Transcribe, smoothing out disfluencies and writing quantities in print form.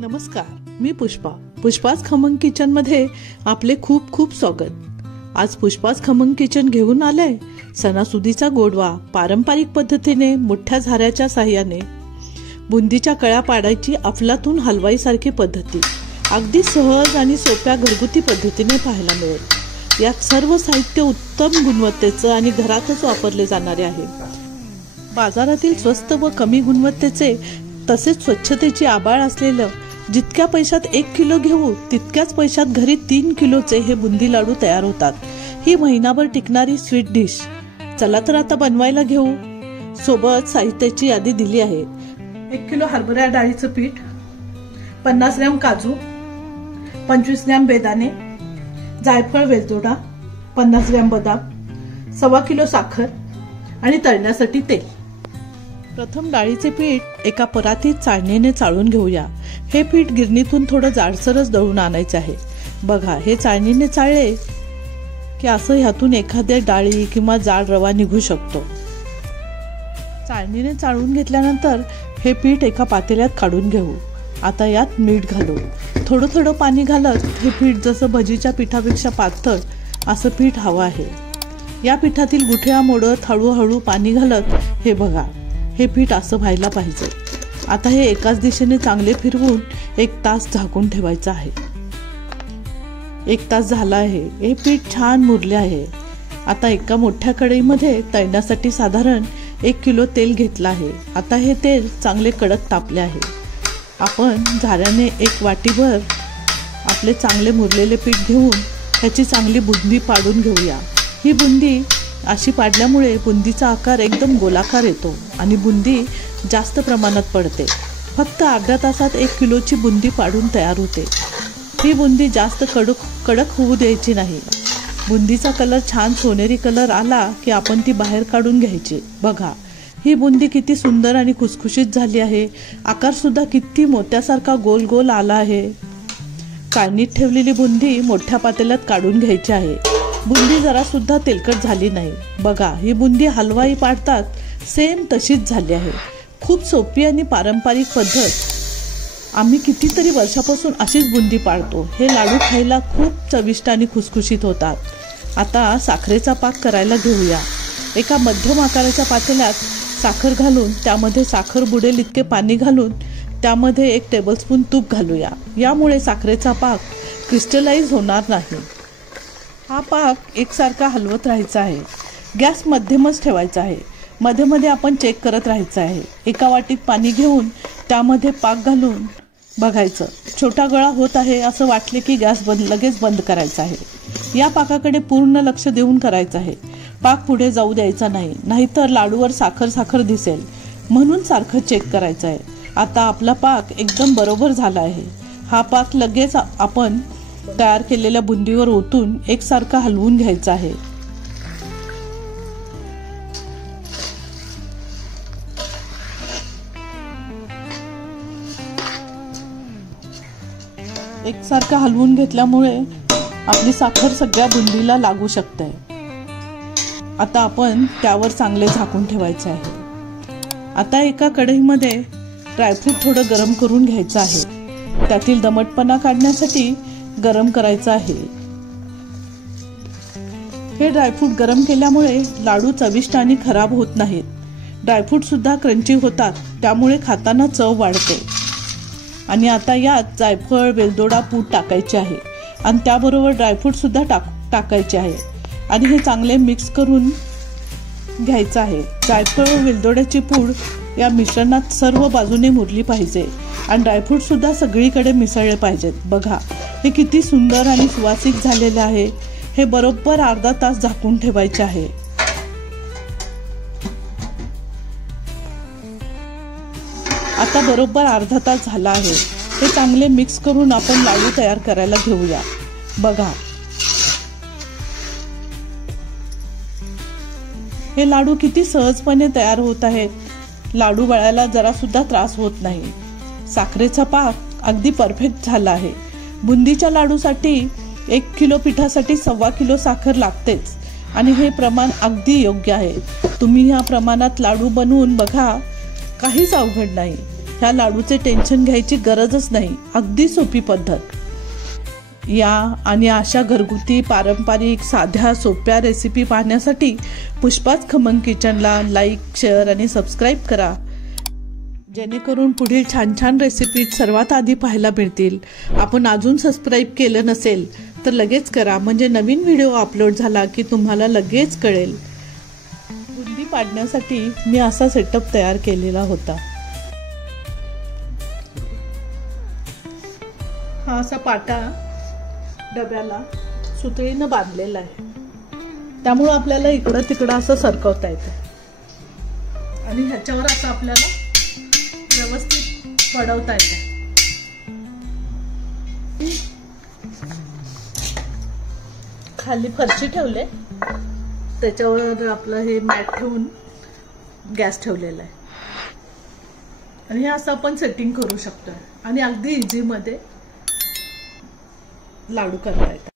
नमस्कार, मी पुष्पाच खमंग किचन मध्ये आपले खूप खूप स्वागत। आज पुष्पाच खमंग किचन घेऊन आलंय सणासुदीचा गोडवा पारंपरिक पद्धतीने मोठ्या झाऱ्याच्या साहाय्याने बुंदीच्या कळ्या पाडायची अफलातून हलवाई सारखी पद्धती अगदी सहज आणि सोप्या घरगुती पद्धतीने पाहायला मिळेल। यात सर्व साहित्य उत्तम गुणवत्तेचं आणि घरातच वापरले जाणारे आहे। बाजारातील स्वस्त व कमी गुणवत्तेचे तसेच स्वच्छतेची आबाळ असलेलं जितक्या पैशात 1 किलो घेऊ तितक्याच पैशात घरी 3 किलोचे हे बुंदी लाडू तयार होतात। ही महिनाभर टिकणारी स्वीट डिश चला तर आता बनवायला घेऊ। सोबत साहित्याची यादी दिली आहे। 1 किलो हरभरा डाळीचं पीठ, 50 ग्रॅम काजू, 25 ग्रॅम बेदाणे, जायफळ वेलदोडा, 50 ग्रॅम बदाम, 1.25 किलो साखर आणि तळण्यासाठी तेल। प्रथम डाळीचे पीठ एका परातीत चाळणीने चाळून घेऊया। हे पीठ गिरणीतून थोडं जाडसरच दळून आणायचे आहे। बघा, हे चाळणीने चाळले की असं ह्यातून एखाद्या डाळी किंवा जाड रवा निघू शकतो। चाळणीने चाळून घेतल्यानंतर हे पीठ एका पातेल्यात काढून घेऊ। आता यात मीठ घालू। थोडं थोडं पाणी घालत हे पीठ जसं भजीच्या पिठापेक्षा पातळ असं पीठ हवं आहे। या पिठातील गुठळ्या मोडत हळूहळू पाणी घालत हे बघा, हे पीठ असं व्हायला पाहिजे। आता हे एकाच दिशेने चांगले फिरवून 1 तास झाकून ठेवायचं आहे। 1 तास झाला आहे। हे पीठ छान मुरले आहे। आता एका मोठ्या कढईमध्ये तळण्यासाठी साधारण 1 किलो तेल घेतलं आहे। आता हे तेल चांगले कडक तापले आहे। आपण झाऱ्याने 1 वाटीभर आपले चांगले मुरलेले पीठ घेऊन ह्याची चांगली बुंदी पाडून घेऊया। ही बुंदी अशी पाडल्यामुळे बुंदीचा आकार एकदम गोलाकार येतो आणि बुंदी जास्त प्रमाणात पडते। फक्त अर्ध्या तासात 1 किलोची बुंदी पाडून तयार होते। ही बुंदी जास्त कडक होऊ द्यायची नाही। बुंदीचा कलर छान सोनेरी कलर आला की आपण ती बाहेर काढून घ्यायची। बघा, ही बुंदी किती सुंदर आणि खुसखुशीत झाली आहे। आकार सुद्धा किती मोत्यासारखा गोल गोल आला आहे। चाळणीत ठेवलेली बुंदी मोठ्या पातेल्यात काढून घ्यायची आहे। बुंदी जरा सुद्धा तेलकट झाली नाही। बघा, ही बुंदी हलवाई पाडतात सेम तशीच झाली आहे। खूप सोपी आणि पारंपरिक पद्धत। आम्ही कितीतरी वर्षापासून अशीच बुंदी पाडतो। हे लाडू खायला खूप चविष्ट आणि खुसखुशीत होतात। आता साखरेचा पाक करायला घेऊया। एका मध्यम आकाराच्या पातेल्यात साखर घालून त्यामध्ये साखर बुडेल इतके पाणी घालून त्यामध्ये 1 टेबलस्पून तूप घालूया। यामुळे साखरेचा पाक क्रिस्टलाइज होणार नाही। हा पाक एकसारखा हलवत राहायचा आहे। गॅस मध्यमच ठेवायचा आहे। मध्ये मध्ये आपण चेक करत राहायचं आहे। एका वाटीत पाणी घेऊन त्यामध्ये पाक घालून बघायचं। छोटा गळा होत आहे असं वाटले की गॅस लगेच बंद करायचा आहे। या पाकाकडे पूर्ण लक्ष देऊन करायचं आहे। पाक पुढे जाऊ द्यायचा नाही, नाहीतर लाडूवर साखर दिसेल, म्हणून सारखं चेक करायचं आहे। आता आपला पाक एकदम बरोबर झाला आहे। हा पाक लगेच आपण तयार केलेल्या बुंदीवर ओतून एकसारखा हलवून घ्यायचा आहे। एकसारखा हलवून घेतल्यामुळे आपली साखर सगळ्या बुंदीला लागू शकते। आता आपण त्यावर चांगले झाकून ठेवायचे आहे। आता एका कढईमध्ये ड्रायफ्रूट थोडं गरम करून घ्यायचं आहे। त्यातील दमटपणा काढण्यासाठी गरम करायचं आहे। हे ड्रायफ्रूट गरम केल्यामुळे लाडू चविष्ट आणि खराब होत नाहीत। ड्रायफ्रूट सुद्धा क्रंची होतात, त्यामुळे खाताना चव वाढते। आणि आता यात जायफळ वेलदोडा पूड टाकायचे आहे आणि त्याबरोबर ड्रायफ्रूट सुद्धा टाकायचे आहे आणि हे चांगले मिक्स करून घ्यायचं आहे। जायफळ वेलदोड्याची पूड या मिश्रणात सर्व बाजूने मुरली पाहिजे आणि ड्रायफ्रूट सुद्धा सगळीकडे मिसळले पाहिजेत। बघा, हे किती सुंदर आणि सुवासिक झालेले आहे। हे बरोबर अर्धा तास झाकून ठेवायचे आहे। आता बरोबर अर्धा तास झाला आहे। हे चांगले मिक्स करून आपण लाडू तयार करायला घेऊया। बघा, हे लाडू किती सहजपणे तयार होत आहेत। लाडू वळायला जरा सुद्धा त्रास होत नाही। साखरेचा पाक अगदी परफेक्ट झाला आहे। बुंदीच्या लाडूसाठी 1 किलो पिठासाठी 1.25 किलो साखर लागतेच आणि हे प्रमाण अगदी योग्य आहे। तुम्ही ह्या प्रमाणात लाडू बनवून बघा, काहीच अवघड नाही। ह्या लाडूचे टेन्शन घ्यायची गरजच नाही. अगदी सोपी पद्धत. या आणि अशा घरगुती पारंपरिक साध्या सोप्या रेसिपी पाहण्यासाठी पुष्पाच खमंग किचनला लाईक, शेअर आणि सबस्क्राईब करा, जेणेकरून पुढील छान छान रेसिपी सर्वात आधी पाहायला मिळतील. आपण अजून सबस्क्राईब केलं नसेल तर लगेच करा, म्हणजे नवीन व्हिडिओ अपलोड झाला की तुम्हाला लगेच कळेल. बुंदी पाडण्यासाठी मी असा सेटअप तयार केलेला होता. हा असा पाटा डब्याला सुतळीनं बांधलेला आहे, त्यामुळे आपल्याला इकडं तिकडं असं सरकवता येतं आणि ह्याच्यावर असं आपल्याला व्यवस्थित पडवता येतं. खाली फरशी ठेवले, त्याच्यावर आपलं हे मॅट ठेवून गॅस ठेवलेला आहे आणि हे असं आपण सेटिंग करू शकतो आणि अगदी इझी मध्ये लाडू करता येतात.